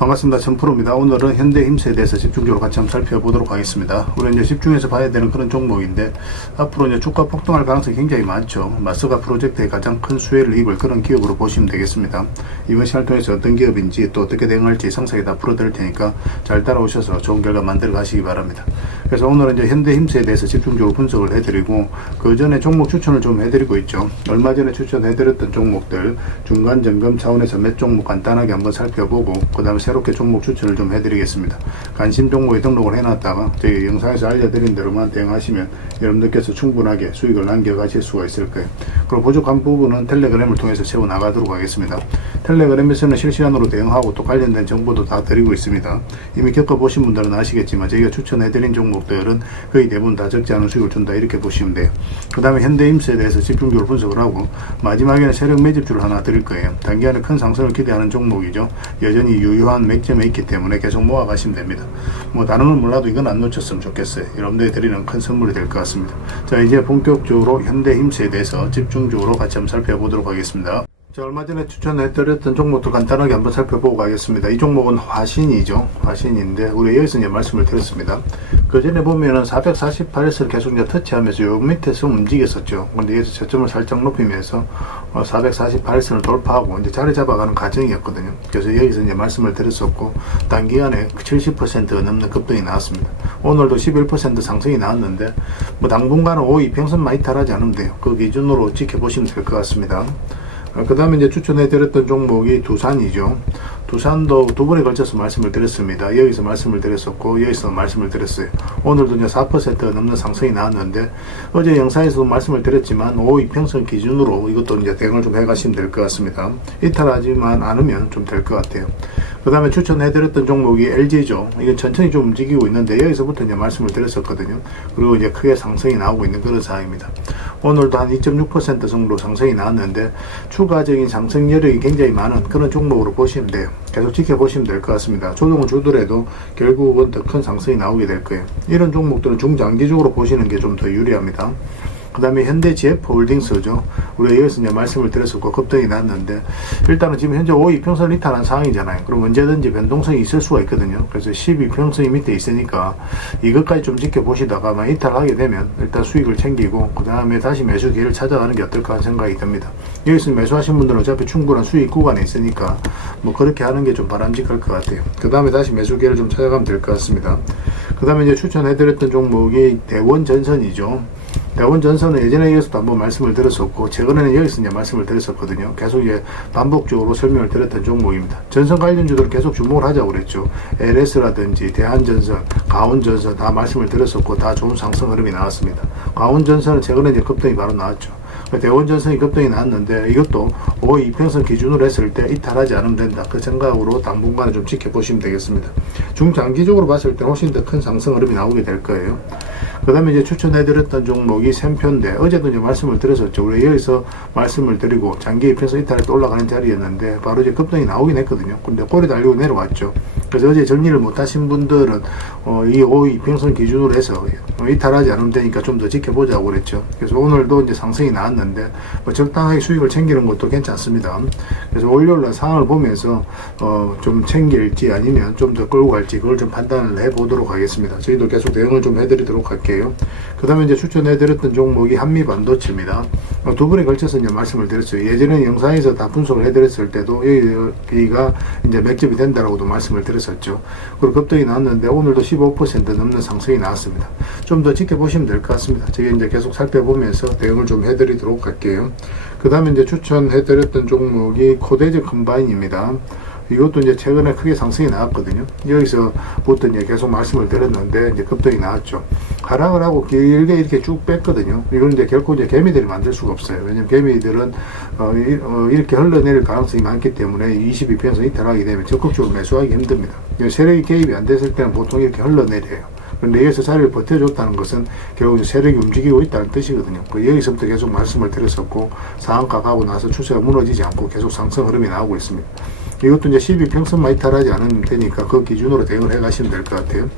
반갑습니다. 천프로입니다. 오늘은 현대힘스에 대해서 집중적으로 같이 한번 살펴보도록 하겠습니다. 우리 이제 집중해서 봐야 되는 그런 종목인데, 앞으로 이제 주가 폭등할 가능성이 굉장히 많죠. 마스가 프로젝트에 가장 큰 수혜를 입을 그런 기업으로 보시면 되겠습니다. 이번 시간을 통해서 어떤 기업인지 또 어떻게 대응할지 상세히 다 풀어드릴 테니까 잘 따라오셔서 좋은 결과 만들어 가시기 바랍니다. 그래서 오늘은 이제 현대힘스에 대해서 집중적으로 분석을 해드리고, 그 전에 종목 추천을 좀 해드리고 있죠. 얼마 전에 추천해드렸던 종목들 중간 점검 차원에서 몇 종목 간단하게 한번 살펴보고, 그 다음에 새롭게 종목 추천을 좀 해드리겠습니다. 관심 종목에 등록을 해놨다가 저희 영상에서 알려드린 대로만 대응하시면 여러분들께서 충분하게 수익을 남겨가실 수가 있을 거예요. 그리고 부족한 부분은 텔레그램을 통해서 채워나가도록 하겠습니다. 텔레그램에서는 실시간으로 대응하고 또 관련된 정보도 다 드리고 있습니다. 이미 겪어보신 분들은 아시겠지만 저희가 추천해드린 종목들은 거의 대부분 다 적지 않은 수익을 준다, 이렇게 보시면 돼요. 그 다음에 현대힘스에 대해서 집중적으로 분석을 하고, 마지막에는 세력 매집주를 하나 드릴 거예요. 단기간에 큰 상승을 기대하는 종목이죠. 여전히 유효한 맥점에 있기 때문에 계속 모아가시면 됩니다. 뭐 다른 건 몰라도 이건 안 놓쳤으면 좋겠어요. 여러분들이 드리는 큰 선물이 될 것 같습니다. 자, 이제 본격적으로 현대힘스에 대해서 집중적으로 같이 한번 살펴보도록 하겠습니다. 자, 얼마 전에 추천해드렸던 종목도 간단하게 한번 살펴보고 가겠습니다. 이 종목은 화신이죠. 화신인데 우리 여기서 이제 말씀을 드렸습니다. 그 전에 보면은 448에서 계속 이제 터치하면서 요 밑에서 움직였었죠. 근데 여기서 저점을 살짝 높이면서 448선을 돌파하고 이제 자리 잡아가는 과정이었거든요. 그래서 여기서 이제 말씀을 드렸었고, 단기간에 70%가 넘는 급등이 나왔습니다. 오늘도 11% 상승이 나왔는데, 뭐 당분간은 5이평선만 이탈하지 않으면 돼요. 그 기준으로 지켜보시면 될 것 같습니다. 그 다음에 이제 추천해드렸던 종목이 두산이죠. 두산도 두 번에 걸쳐서 말씀을 드렸습니다. 여기서 말씀을 드렸었고, 여기서 말씀을 드렸어요. 오늘도 이제 4%가 넘는 상승이 나왔는데, 어제 영상에서도 말씀을 드렸지만 5이평선 기준으로 이것도 이제 대응을 좀 해가시면 될 것 같습니다. 이탈하지만 않으면 좀 될 것 같아요. 그 다음에 추천해드렸던 종목이 LG죠. 이건 천천히 좀 움직이고 있는데, 여기서부터 이제 말씀을 드렸었거든요. 그리고 이제 크게 상승이 나오고 있는 그런 상황입니다. 오늘도 한 2.6% 정도 상승이 나왔는데, 추가적인 상승 여력이 굉장히 많은 그런 종목으로 보시면 돼요. 계속 지켜보시면 될 것 같습니다. 조정을 주더라도 결국은 더 큰 상승이 나오게 될 거예요. 이런 종목들은 중장기적으로 보시는 게 좀 더 유리합니다. 그 다음에 현대GF홀딩스죠. 우리가 여기서 이제 말씀을 드렸었고 급등이 났는데, 일단은 지금 현재 5이평선을 이탈한 상황이잖아요. 그럼 언제든지 변동성이 있을 수가 있거든요. 그래서 12평선이 밑에 있으니까 이것까지 좀 지켜보시다가 만 이탈하게 되면 일단 수익을 챙기고, 그 다음에 다시 매수 기회를 찾아가는 게 어떨까 하는 생각이 듭니다. 여기서 매수하신 분들은 어차피 충분한 수익 구간에 있으니까 뭐 그렇게 하는 게 좀 바람직할 것 같아요. 그 다음에 다시 매수 기회를 좀 찾아가면 될 것 같습니다. 그 다음에 이제 추천해드렸던 종목이 대원전선이죠. 대원전선은 예전에 여기서도 한번 말씀을 드렸었고, 최근에는 여기서 이제 말씀을 드렸었거든요. 계속 이제 반복적으로 설명을 드렸던 종목입니다. 전선 관련주들은 계속 주목을 하자고 그랬죠. LS라든지 대한전선, 가온전선 다 말씀을 드렸었고, 다 좋은 상승 흐름이 나왔습니다. 가온전선은 최근에 이제 급등이 바로 나왔죠. 대원전선이 급등이 나왔는데, 이것도 5이평선 기준으로 했을 때 이탈하지 않으면 된다, 그 생각으로 당분간은 좀 지켜보시면 되겠습니다. 중장기적으로 봤을 때 훨씬 더 큰 상승 흐름이 나오게 될 거예요. 그 다음에 이제 추천해드렸던 종목이 샘표인데, 어제도 이제 말씀을 드렸었죠. 우리 여기서 말씀을 드리고 장기 이평선 이탈에 또 올라가는 자리였는데, 바로 이제 급등이 나오긴 했거든요. 근데 꼬리 달리고 내려왔죠. 그래서 어제 정리를 못 하신 분들은 이 5이평선 기준으로 해서 이탈하지 않으면 되니까 좀 더 지켜보자고 그랬죠. 그래서 오늘도 이제 상승이 나왔는데, 뭐 적당하게 수익을 챙기는 것도 괜찮습니다. 그래서 월요일날 상황을 보면서 좀 챙길지 아니면 좀 더 끌고 갈지, 그걸 좀 판단을 해보도록 하겠습니다. 저희도 계속 대응을 좀 해드리도록 할게요. 그 다음에 이제 추천해드렸던 종목이 한미반도체입니다. 두 번에 걸쳐서 이제 말씀을 드렸어요. 예전에 영상에서 다 분석을 해드렸을 때도 여기가 이제 맥점이 된다라고도 말씀을 드렸었죠. 그리고 급등이 나왔는데, 오늘도 15% 넘는 상승이 나왔습니다. 좀 더 지켜보시면 될 것 같습니다. 저희 이제 계속 살펴보면서 대응을 좀 해드리도록 할게요. 그 다음에 이제 추천해드렸던 종목이 코데즈 컴바인입니다. 이것도 이제 최근에 크게 상승이 나왔거든요. 여기서부터 이제 계속 말씀을 드렸는데, 이제 급등이 나왔죠. 하락을 하고 길게 이렇게 쭉 뺐거든요. 이건 이제 결코 이제 개미들이 만들 수가 없어요. 왜냐면 개미들은 이렇게 흘러내릴 가능성이 많기 때문에 22평선 이탈하게 되면 적극적으로 매수하기 힘듭니다. 세력이 개입이 안 됐을 때는 보통 이렇게 흘러내려요. 근데 여기서 자리를 버텨줬다는 것은 결국 세력이 움직이고 있다는 뜻이거든요. 여기서부터 계속 말씀을 드렸었고, 상한가 가고 나서 추세가 무너지지 않고 계속 상승 흐름이 나오고 있습니다. 이것도 이제 12평선만 이탈하지 않으면 되니까 그 기준으로 대응을 해 가시면 될 것 같아요.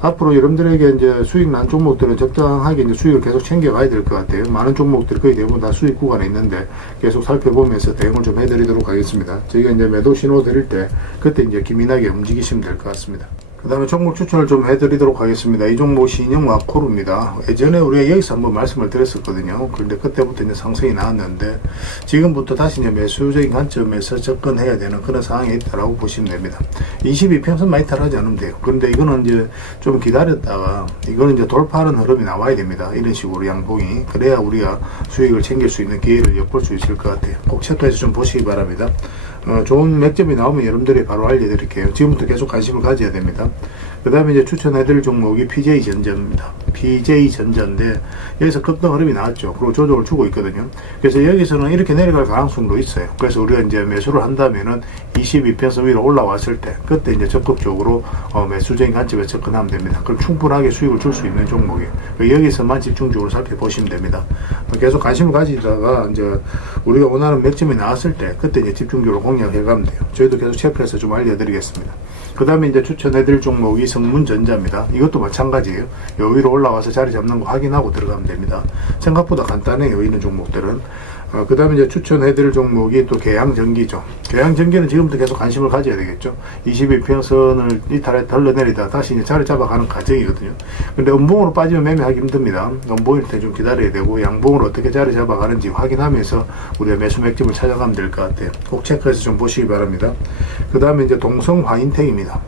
앞으로 여러분들에게 이제 수익 난 종목들은 적당하게 이제 수익을 계속 챙겨가야 될 것 같아요. 많은 종목들이 거의 대부분 다 수익 구간에 있는데 계속 살펴보면서 대응을 좀 해드리도록 하겠습니다. 저희가 이제 매도 신호 드릴 때 그때 이제 기민하게 움직이시면 될 것 같습니다. 그 다음에 종목 추천을 좀 해드리도록 하겠습니다. 이 종목 신영와코르입니다. 예전에 우리가 여기서 한번 말씀을 드렸었거든요. 그런데 그때부터 이제 상승이 나왔는데 지금부터 다시 이제 매수적인 관점에서 접근해야 되는 그런 상황이 있다라고 보시면 됩니다. 22평선만 이탈하지 않으면 돼요. 그런데 이거는 이제 좀 기다렸다가 이거는 이제 돌파하는 흐름이 나와야 됩니다. 이런 식으로 양봉이. 그래야 우리가 수익을 챙길 수 있는 기회를 엿볼 수 있을 것 같아요. 꼭 체크해서 좀 보시기 바랍니다. 좋은 맥점이 나오면 여러분들이 바로 알려드릴게요. 지금부터 계속 관심을 가져야 됩니다. 그 다음에 이제 추천해드릴 종목이 PJ전자입니다. PJ전자인데 여기서 급등 흐름이 나왔죠. 그리고 조정을 주고 있거든요. 그래서 여기서는 이렇게 내려갈 가능성도 있어요. 그래서 우리가 이제 매수를 한다면은 22평선 위로 올라왔을 때 그때 이제 적극적으로 매수적인 관점에 접근하면 됩니다. 그럼 충분하게 수익을 줄 수 있는 종목이에요. 여기서만 집중적으로 살펴보시면 됩니다. 계속 관심을 가지다가 이제 우리가 원하는 맥점이 나왔을 때 그때 이제 집중적으로 공략해 가면 돼요. 저희도 계속 체크해서 좀 알려드리겠습니다. 그 다음에 이제 추천해드릴 종목이 성문전자입니다. 이것도 마찬가지예요. 요 위로 올라와서 자리 잡는 거 확인하고 들어가면 됩니다. 생각보다 간단해요. 이런 종목들은. 그 다음에 이제 추천해드릴 종목이 또 계양전기죠. 계양전기는 지금부터 계속 관심을 가져야 되겠죠. 22평선을 이탈해 덜러내리다 다시 이제 자리 잡아가는 과정이거든요. 근데 음봉으로 빠지면 매매하기 힘듭니다. 음봉일 때 좀 기다려야 되고 양봉으로 어떻게 자리 잡아가는지 확인하면서 우리가 매수 맥점을 찾아가면 될 것 같아요. 꼭 체크해서 좀 보시기 바랍니다. 그 다음에 이제 동성화인텍입니다.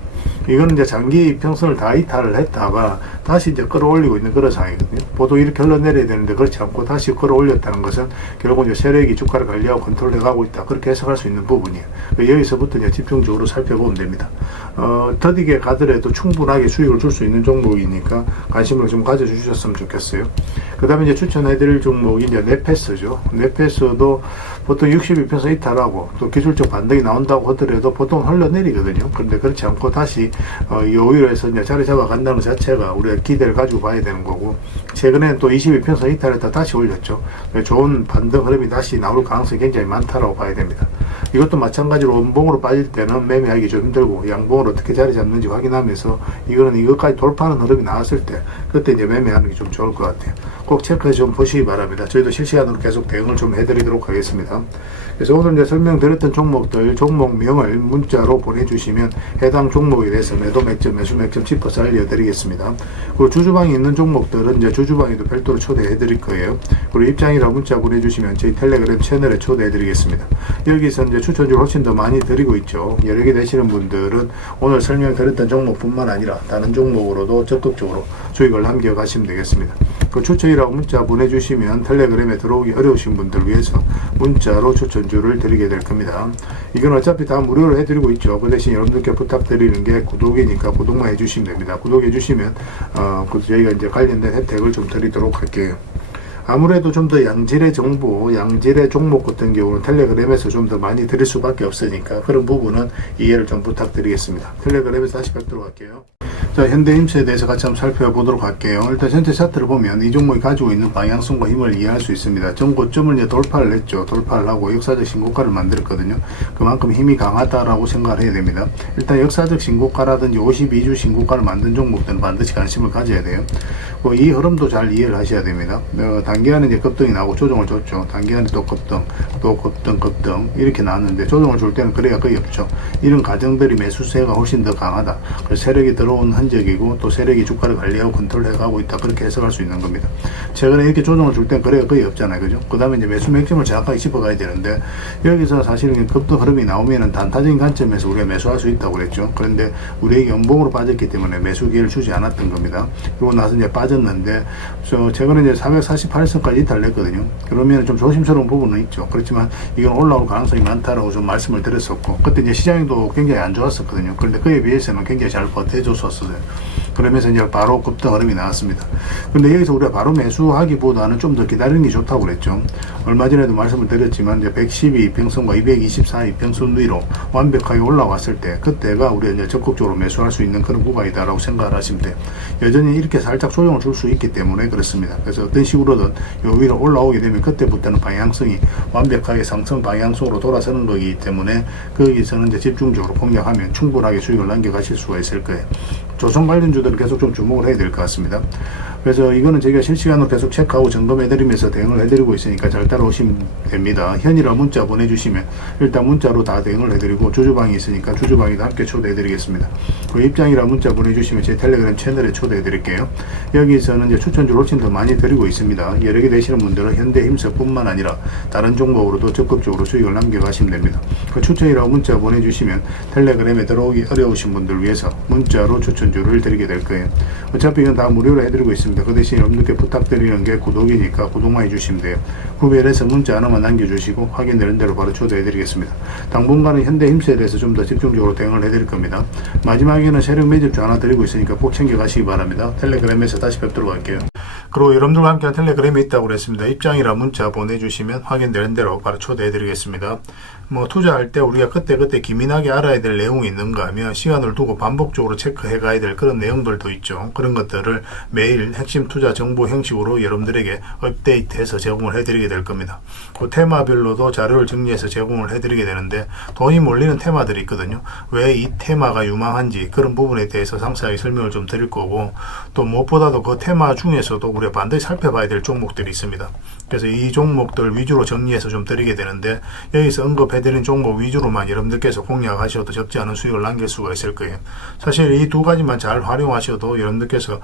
이거는 이제 장기 이평선을 다 이탈을 했다가 다시 이제 끌어올리고 있는 그런 상황이거든요. 보통 이렇게 흘러내려야 되는데 그렇지 않고 다시 끌어올렸다는 것은 결국 이제 세력이 주가를 관리하고 컨트롤해 가고 있다. 그렇게 해석할 수 있는 부분이에요. 여기서부터 이제 집중적으로 살펴보면 됩니다. 더디게 가더라도 충분하게 수익을 줄 수 있는 종목이니까 관심을 좀 가져주셨으면 좋겠어요. 그 다음에 이제 추천해드릴 종목이 이제 네페스죠. 네페스도 보통 62평선 이탈하고 또 기술적 반등이 나온다고 하더라도 보통 흘러내리거든요. 그런데 그렇지 않고 다시 여유로 해서 이제 자리 잡아간다는 것 자체가 우리가 기대를 가지고 봐야 되는 거고, 최근에는 또 22평선 이탈했다 다시 올렸죠. 좋은 반등 흐름이 다시 나올 가능성이 굉장히 많다라고 봐야 됩니다. 이것도 마찬가지로 음봉으로 빠질 때는 매매하기 좀 힘들고 양봉으로 어떻게 자리 잡는지 확인하면서 이거는 이것까지 돌파하는 흐름이 나왔을 때 그때 이제 매매하는 게 좀 좋을 것 같아요. 꼭 체크해서 좀 보시기 바랍니다. 저희도 실시간으로 계속 대응을 좀 해드리도록 하겠습니다. 그래서 오늘 이제 설명드렸던 종목들 종목명을 문자로 보내주시면 해당 종목에 대해서 매도 맥점, 매수 맥점 짚어서 알려드리겠습니다. 그리고 주주방이 있는 종목들은 이제 주주방에도 별도로 초대해드릴 거예요. 그리고 입장이라 문자 보내주시면 저희 텔레그램 채널에 초대해드리겠습니다. 여기서 이제 추천주를 훨씬 더 많이 드리고 있죠. 여러 개 되시는 분들은 오늘 설명드렸던 종목뿐만 아니라 다른 종목으로도 적극적으로 수익을 남겨가시면 되겠습니다. 그 추천이라고 문자 보내주시면 텔레그램에 들어오기 어려우신 분들 위해서 문자로 추천주를 드리게 될 겁니다. 이건 어차피 다 무료로 해드리고 있죠. 그 대신 여러분들께 부탁드리는 게 구독이니까 구독만 해주시면 됩니다. 구독해주시면 저희가 이제 관련된 혜택을 좀 드리도록 할게요. 아무래도 좀 더 양질의 정보, 양질의 종목 같은 경우는 텔레그램에서 좀 더 많이 드릴 수밖에 없으니까 그런 부분은 이해를 좀 부탁드리겠습니다. 텔레그램에서 다시 뵙도록 할게요. 자, 현대힘스에 대해서 같이 한번 살펴보도록 할게요. 일단 전체 차트를 보면 이 종목이 가지고 있는 방향성과 힘을 이해할 수 있습니다. 전 고점을 이제 돌파를 했죠. 돌파를 하고 역사적 신고가를 만들었거든요. 그만큼 힘이 강하다라고 생각을 해야 됩니다. 일단 역사적 신고가라든지 52주 신고가를 만든 종목들은 반드시 관심을 가져야 돼요. 이 흐름도 잘 이해를 하셔야 됩니다. 단기간에 이제 급등이 나오고 조정을 줬죠. 단기간에 또 급등, 또 급등 이렇게 나왔는데 조정을 줄 때는 거래가 거의 없죠. 이런 가정들이 매수세가 훨씬 더 강하다. 그래서 세력이 들어온 흔적이고 또 세력이 주가를 관리하고 컨트롤해 가고 있다. 그렇게 해석할 수 있는 겁니다. 최근에 이렇게 조정을 줄 때는 거래가 거의 없잖아요. 그죠? 그 다음에 이제 매수 맥점을 정확하게 짚어가야 되는데 여기서 사실은 급등 흐름이 나오면은 단타적인 관점에서 우리가 매수할 수 있다고 그랬죠. 그런데 우리에게 연봉으로 빠졌기 때문에 매수 기회를 주지 않았던 겁니다. 그리고 나서 이제 빠졌는데 최근에 이제 448선까지 이탈했거든요. 그러면 좀 조심스러운 부분은 있죠. 그렇지만 이건 올라올 가능성이 많다라고 좀 말씀을 드렸었고 그때 이제 시장도 굉장히 안 좋았었거든요. 그런데 그에 비해서는 굉장히 잘 버텨줬었어요. 그러면서 이제 바로 급등 흐름이 나왔습니다. 근데 여기서 우리가 바로 매수하기보다는 좀 더 기다리는 게 좋다고 그랬죠. 얼마 전에도 말씀을 드렸지만 이제 112 이평선과 224 이평선 위로 완벽하게 올라왔을 때 그때가 우리가 이제 적극적으로 매수할 수 있는 그런 구간이다라고 생각을 하시면 돼요. 여전히 이렇게 살짝 조정을 줄 수 있기 때문에 그렇습니다. 그래서 어떤 식으로든 요 위로 올라오게 되면 그때부터는 방향성이 완벽하게 상승 방향성으로 돌아서는 거기 때문에 거기서는 이제 집중적으로 공략하면 충분하게 수익을 남겨가실 수가 있을 거예요. 조선 관련주들은 계속 좀 주목을 해야 될 것 같습니다. 그래서 이거는 저희가 실시간으로 계속 체크하고 점검해드리면서 대응을 해드리고 있으니까 잘 따라오시면 됩니다. 현이라 문자 보내주시면 일단 문자로 다 대응을 해드리고 주주방이 있으니까 주주방에도 함께 초대해드리겠습니다. 그 입장이라 문자 보내주시면 제 텔레그램 채널에 초대해드릴게요. 여기서는 이제 추천주를 훨씬 더 많이 드리고 있습니다. 여러 개 되시는 분들은 현대힘서뿐만 아니라 다른 종목으로도 적극적으로 수익을 남겨가시면 됩니다. 그 추천이라고 문자 보내주시면 텔레그램에 들어오기 어려우신 분들 위해서 문자로 추천주를 드리게 될 거예요. 어차피 이건 다 무료로 해드리고 있습니다. 그 대신 여러분들께 부탁드리는 게 구독이니까 구독만 해주시면 돼요. 구별해서 문자 하나만 남겨주시고 확인되는 대로 바로 초대해드리겠습니다. 당분간은 현대힘세에 대해서 좀 더 집중적으로 대응을 해드릴 겁니다. 마지막에는 세력 매집주 하나 드리고 있으니까 꼭 챙겨가시기 바랍니다. 텔레그램에서 다시 뵙도록 할게요. 그리고 여러분들과 함께 텔레그램이 있다고 그랬습니다. 입장이라 문자 보내주시면 확인되는 대로 바로 초대해드리겠습니다. 뭐 투자할 때 우리가 그때그때 기민하게 알아야 될 내용이 있는가 하면 시간을 두고 반복적으로 체크해 가야 될 그런 내용들도 있죠. 그런 것들을 매일 핵심 투자 정보 형식으로 여러분들에게 업데이트해서 제공을 해드리게 될 겁니다. 그 테마별로도 자료를 정리해서 제공을 해드리게 되는데 돈이 몰리는 테마들이 있거든요. 왜 이 테마가 유망한지 그런 부분에 대해서 상세하게 설명을 좀 드릴 거고, 또 무엇보다도 그 테마 중에서도 우리가 반드시 살펴봐야 될 종목들이 있습니다. 그래서 이 종목들 위주로 정리해서 좀 드리게 되는데, 여기서 언급해드린 종목 위주로만 여러분들께서 공략하셔도 적지 않은 수익을 남길 수가 있을 거예요. 사실 이 두 가지만 잘 활용하셔도 여러분들께서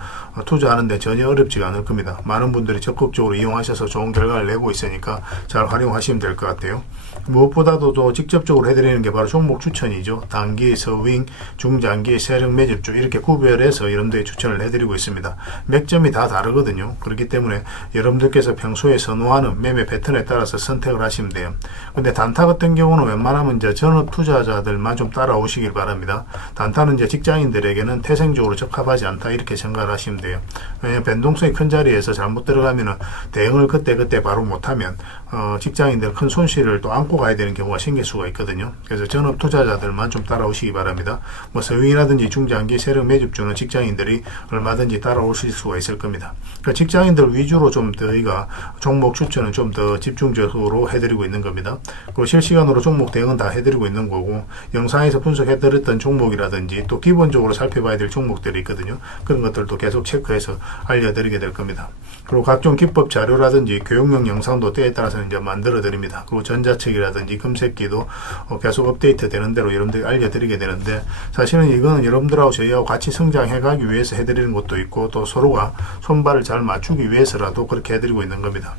투자하는데 전혀 어렵지가 않을 겁니다. 많은 분들이 적극적으로 이용하셔서 좋은 결과를 내고 있으니까 잘 활용하시면 될 것 같아요. 무엇보다도 또 직접적으로 해드리는 게 바로 종목 추천이죠. 단기, 서윙, 중장기, 세력 매집주 이렇게 구별해서 여러분들이 추천을 해드리고 있습니다. 맥점이 다 다르거든요. 그렇기 때문에 여러분들께서 평소에 선호하는 매매 패턴에 따라서 선택을 하시면 돼요. 근데 단타 같은 경우는 웬만하면 이제 전업 투자자들만 좀 따라오시길 바랍니다. 단타는 이제 직장인들에게는 태생적으로 적합하지 않다 이렇게 생각을 하시면 돼요. 왜냐하면 변동성이 큰 자리에서 잘못 들어가면은 대응을 그때 바로 못하면 직장인들 큰 손실을 또 안고 가야 되는 경우가 생길 수가 있거든요. 그래서 전업 투자자들만 좀 따라오시기 바랍니다. 뭐 서윙이라든지 중장기 세력 매집주는 직장인들이 얼마든지 따라오실 수가 있을 겁니다. 그러니까 직장인들 위주로 좀 저희가 종목 추천은 좀 더 집중적으로 해드리고 있는 겁니다. 그리고 실시간으로 종목 대응은 다 해드리고 있는 거고, 영상에서 분석해드렸던 종목이라든지 또 기본적으로 살펴봐야 될 종목들이 있거든요. 그런 것들도 계속 체크해서 알려드리게 될 겁니다. 그리고 각종 기법 자료라든지 교육용 영상도 때에 따라서 이제 만들어 드립니다. 그리고 전자책이라든지 검색기도 계속 업데이트 되는 대로 여러분들이 알려드리게 되는데, 사실은 이거는 여러분들하고 저희하고 같이 성장해 가기 위해서 해드리는 것도 있고, 또 서로가 손발을 잘 맞추기 위해서라도 그렇게 해드리고 있는 겁니다.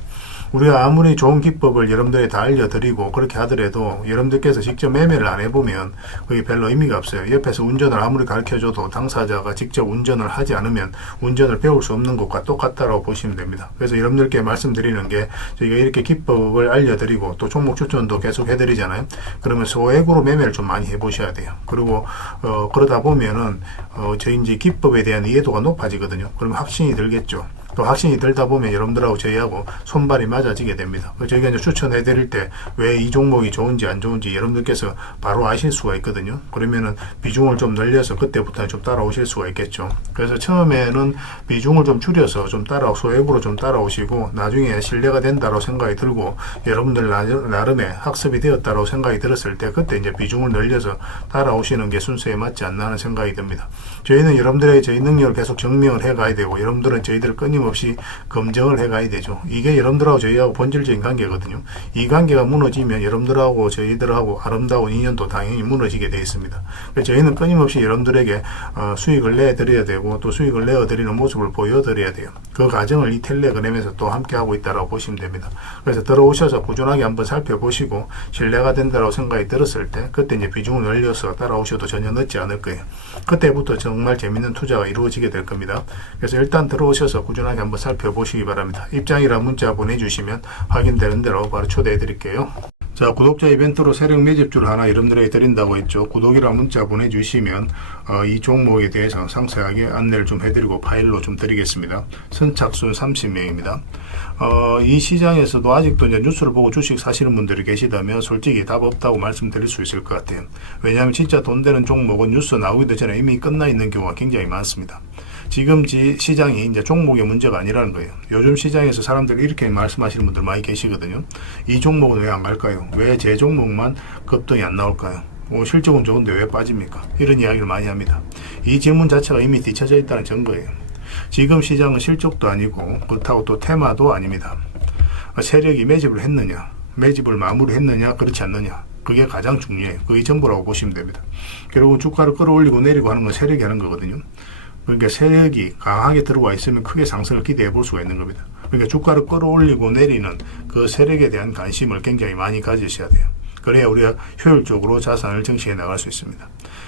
우리가 아무리 좋은 기법을 여러분들에 다 알려드리고 그렇게 하더라도 여러분들께서 직접 매매를 안 해보면 그게 별로 의미가 없어요. 옆에서 운전을 아무리 가르쳐줘도 당사자가 직접 운전을 하지 않으면 운전을 배울 수 없는 것과 똑같다고 보시면 됩니다. 그래서 여러분들께 말씀드리는 게, 저희가 이렇게 기법을 알려드리고 또 종목 추천도 계속 해드리잖아요. 그러면 소액으로 매매를 좀 많이 해보셔야 돼요. 그리고 그러다 보면은 저희 이제 기법에 대한 이해도가 높아지거든요. 그러면 확신이 들겠죠. 또 확신이 들다 보면 여러분들하고 저희하고 손발이 맞아지게 됩니다. 저희가 이제 추천해 드릴 때 왜 이 종목이 좋은지 안 좋은지 여러분들께서 바로 아실 수가 있거든요. 그러면은 비중을 좀 늘려서 그때부터 좀 따라오실 수가 있겠죠. 그래서 처음에는 비중을 좀 줄여서 좀 소액으로 좀 따라오시고, 나중에 신뢰가 된다고 생각이 들고 여러분들 나름의 학습이 되었다고 생각이 들었을 때 그때 이제 비중을 늘려서 따라오시는 게 순서에 맞지 않나 하는 생각이 듭니다. 저희는 여러분들의 저희 능력을 계속 증명을 해 가야 되고, 여러분들은 저희들을 끊임없이 검증을 해 가야 되죠. 이게 여러분들하고 저희하고 본질적인 관계거든요. 이 관계가 무너지면 여러분들하고 저희들하고 아름다운 인연도 당연히 무너지게 되어 있습니다. 그래서 저희는 끊임없이 여러분들에게 수익을 내드려야 되고, 또 수익을 내어드리는 모습을 보여드려야 돼요. 그 과정을 이 텔레그램에서 또 함께 하고 있다고 보시면 됩니다. 그래서 들어오셔서 꾸준하게 한번 살펴보시고 신뢰가 된다고 생각이 들었을 때 그때 이제 비중을 늘려서 따라오셔도 전혀 늦지 않을 거예요. 그때부터 정말 재밌는 투자가 이루어지게 될 겁니다. 그래서 일단 들어오셔서 꾸준하게 한번 살펴보시기 바랍니다. 입장이라 문자 보내주시면 확인되는 대로 바로 초대해 드릴게요. 자, 구독자 이벤트로 세력 매집주를 하나 여러분들에게 드린다고 했죠. 구독이랑 문자 보내주시면 이 종목에 대해서 상세하게 안내를 좀 해드리고 파일로 좀 드리겠습니다. 선착순 30명입니다. 이 시장에서도 아직도 이제 뉴스를 보고 주식 사시는 분들이 계시다면 솔직히 답 없다고 말씀드릴 수 있을 것 같아요. 왜냐하면 진짜 돈 되는 종목은 뉴스 나오기도 전에 이미 끝나 있는 경우가 굉장히 많습니다. 지금 시장이 이제 종목의 문제가 아니라는 거예요. 요즘 시장에서 사람들이 이렇게 말씀하시는 분들 많이 계시거든요. 이 종목은 왜 안 갈까요? 왜 제 종목만 급등이 안 나올까요? 실적은 좋은데 왜 빠집니까? 이런 이야기를 많이 합니다. 이 질문 자체가 이미 뒤쳐져 있다는 증거예요. 지금 시장은 실적도 아니고 그렇다고 또 테마도 아닙니다. 세력이 매집을 했느냐, 매집을 마무리했느냐, 그렇지 않느냐, 그게 가장 중요해요. 그게 전부라고 보시면 됩니다. 결국 주가를 끌어올리고 내리고 하는 건 세력이 하는 거거든요. 그러니까 세력이 강하게 들어와 있으면 크게 상승을 기대해 볼 수가 있는 겁니다. 그러니까 주가를 끌어올리고 내리는 그 세력에 대한 관심을 굉장히 많이 가지셔야 돼요. 그래야 우리가 효율적으로 자산을 정치해 나갈 수 있습니다.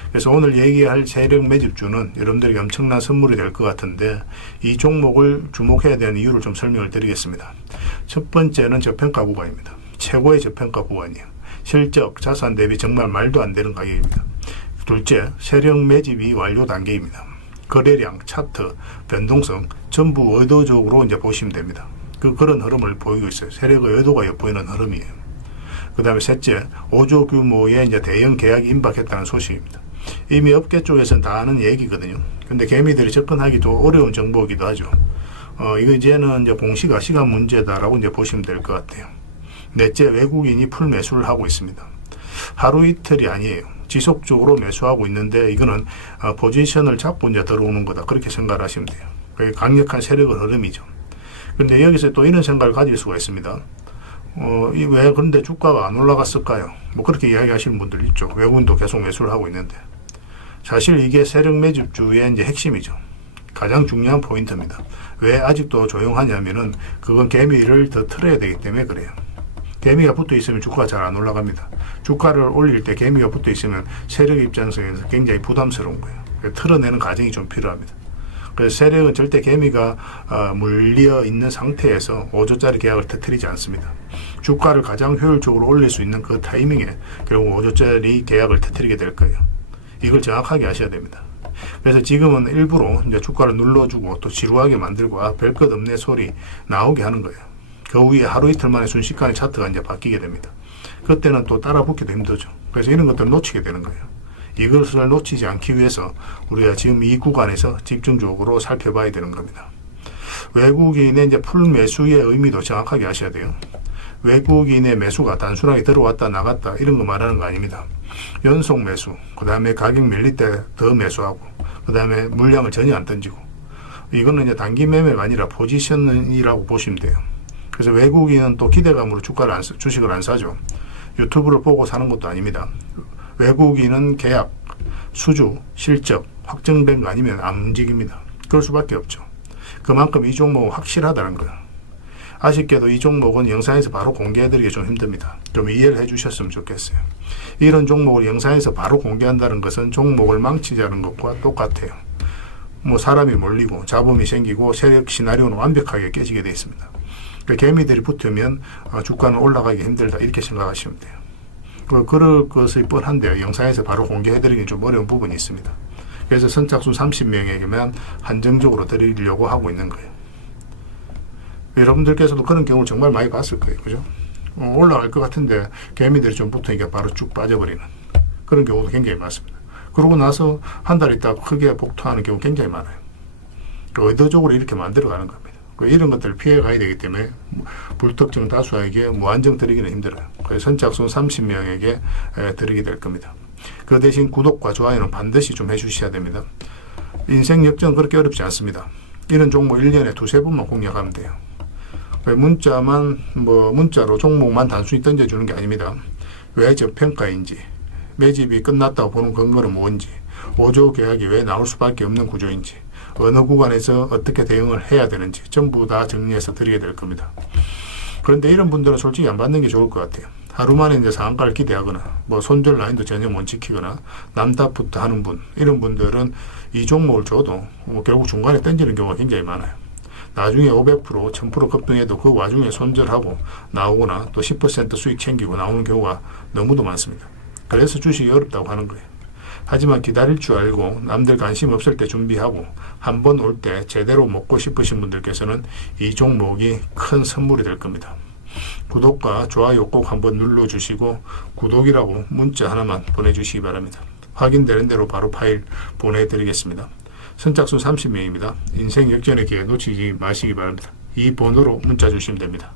그래서 오늘 얘기할 세력 매집주는 여러분들에게 엄청난 선물이 될 것 같은데 이 종목을 주목해야 되는 이유를 좀 설명을 드리겠습니다. 첫 번째는 저평가 구간입니다. 최고의 저평가 구간이에요. 실적, 자산 대비 정말 말도 안 되는 가격입니다. 둘째, 세력 매집이 완료 단계입니다. 거래량, 차트, 변동성 전부 의도적으로 이제 보시면 됩니다. 그런 흐름을 보이고 있어요. 세력의 의도가 엿보이는 흐름이에요. 그 다음에 셋째, 5조 규모의 이제 대형 계약이 임박했다는 소식입니다. 이미 업계 쪽에서는 다 아는 얘기거든요. 근데 개미들이 접근하기도 어려운 정보이기도 하죠. 이거 이제는 이제 공시가 시간 문제다라고 이제 보시면 될 것 같아요. 넷째, 외국인이 풀 매수를 하고 있습니다. 하루 이틀이 아니에요. 지속적으로 매수하고 있는데 이거는 포지션을 잡고 이제 들어오는 거다. 그렇게 생각을 하시면 돼요. 그게 강력한 세력의 흐름이죠. 그런데 여기서 또 이런 생각을 가질 수가 있습니다. 왜 그런데 주가가 안 올라갔을까요? 뭐 그렇게 이야기하시는 분들 있죠. 외국인도 계속 매수를 하고 있는데. 사실 이게 세력 매집주의 이제 핵심이죠. 가장 중요한 포인트입니다. 왜 아직도 조용하냐면은 그건 개미를 더 틀어야 되기 때문에 그래요. 개미가 붙어 있으면 주가가 잘 안 올라갑니다. 주가를 올릴 때 개미가 붙어 있으면 세력 입장에서 굉장히 부담스러운 거예요. 틀어내는 과정이 좀 필요합니다. 그래서 세력은 절대 개미가 물려 있는 상태에서 5조짜리 계약을 터뜨리지 않습니다. 주가를 가장 효율적으로 올릴 수 있는 그 타이밍에 결국 5조짜리 계약을 터뜨리게 될 거예요. 이걸 정확하게 아셔야 됩니다. 그래서 지금은 일부러 이제 주가를 눌러주고 또 지루하게 만들고 별 것 없네 소리 나오게 하는 거예요. 그 후에 하루 이틀 만에 순식간에 차트가 이제 바뀌게 됩니다. 그때는 또 따라 붙기도 힘들죠. 그래서 이런 것들을 놓치게 되는 거예요. 이것을 놓치지 않기 위해서 우리가 지금 이 구간에서 집중적으로 살펴봐야 되는 겁니다. 외국인의 이제 풀 매수의 의미도 정확하게 아셔야 돼요. 외국인의 매수가 단순하게 들어왔다 나갔다 이런 거 말하는 거 아닙니다. 연속 매수, 그 다음에 가격 밀릴 때 더 매수하고, 그 다음에 물량을 전혀 안 던지고, 이거는 이제 단기 매매가 아니라 포지션이라고 보시면 돼요. 그래서 외국인은 또 기대감으로 주식을 안 사죠. 유튜브를 보고 사는 것도 아닙니다. 외국인은 계약, 수주, 실적 확정된 거 아니면 안 움직입니다. 그럴 수밖에 없죠. 그만큼 이 종목은 확실하다는 거예요. 아쉽게도 이 종목은 영상에서 바로 공개해드리기 좀 힘듭니다. 좀 이해를 해주셨으면 좋겠어요. 이런 종목을 영상에서 바로 공개한다는 것은 종목을 망치자는 것과 똑같아요. 뭐 사람이 몰리고 잡음이 생기고 세력 시나리오는 완벽하게 깨지게 되어 있습니다. 개미들이 붙으면 주가는 올라가기 힘들다 이렇게 생각하시면 돼요. 그럴 것이 뻔한데요. 영상에서 바로 공개해드리기 좀 어려운 부분이 있습니다. 그래서 선착순 30명에게만 한정적으로 드리려고 하고 있는 거예요. 여러분들께서도 그런 경우를 정말 많이 봤을 거예요. 그죠? 올라갈 것 같은데 개미들이 좀 붙으니까 바로 쭉 빠져버리는 그런 경우도 굉장히 많습니다. 그러고 나서 한 달 있다가 크게 복토하는 경우 굉장히 많아요. 의도적으로 이렇게 만들어가는 겁니다. 이런 것들을 피해 가야 되기 때문에 불특정 다수에게 무한정 드리기는 힘들어요. 그래서 선착순 30명에게 드리게 될 겁니다. 그 대신 구독과 좋아요는 반드시 좀 해주셔야 됩니다. 인생 역전 그렇게 어렵지 않습니다. 이런 종목 1년에 두세 번만 공략하면 돼요. 문자로 종목만 단순히 던져주는 게 아닙니다. 왜 저평가인지, 매집이 끝났다고 보는 근거는 뭔지, 5조 계약이 왜 나올 수밖에 없는 구조인지, 어느 구간에서 어떻게 대응을 해야 되는지 전부 다 정리해서 드리게 될 겁니다. 그런데 이런 분들은 솔직히 안 받는 게 좋을 것 같아요. 하루 만에 이제 상한가를 기대하거나 손절 라인도 전혀 못 지키거나 남답부터 하는 분, 이런 분들은 이 종목을 줘도 결국 중간에 던지는 경우가 굉장히 많아요. 나중에 500%, 1000% 급등해도 그 와중에 손절하고 나오거나 또 10% 수익 챙기고 나오는 경우가 너무도 많습니다. 그래서 주식이 어렵다고 하는 거예요. 하지만 기다릴 줄 알고 남들 관심 없을 때 준비하고 한 번 올 때 제대로 먹고 싶으신 분들께서는 이 종목이 큰 선물이 될 겁니다. 구독과 좋아요 꼭 한번 눌러주시고 구독이라고 문자 하나만 보내주시기 바랍니다. 확인되는 대로 바로 파일 보내드리겠습니다. 선착순 30명입니다. 인생 역전의 기회 놓치지 마시기 바랍니다. 이 번호로 문자 주시면 됩니다.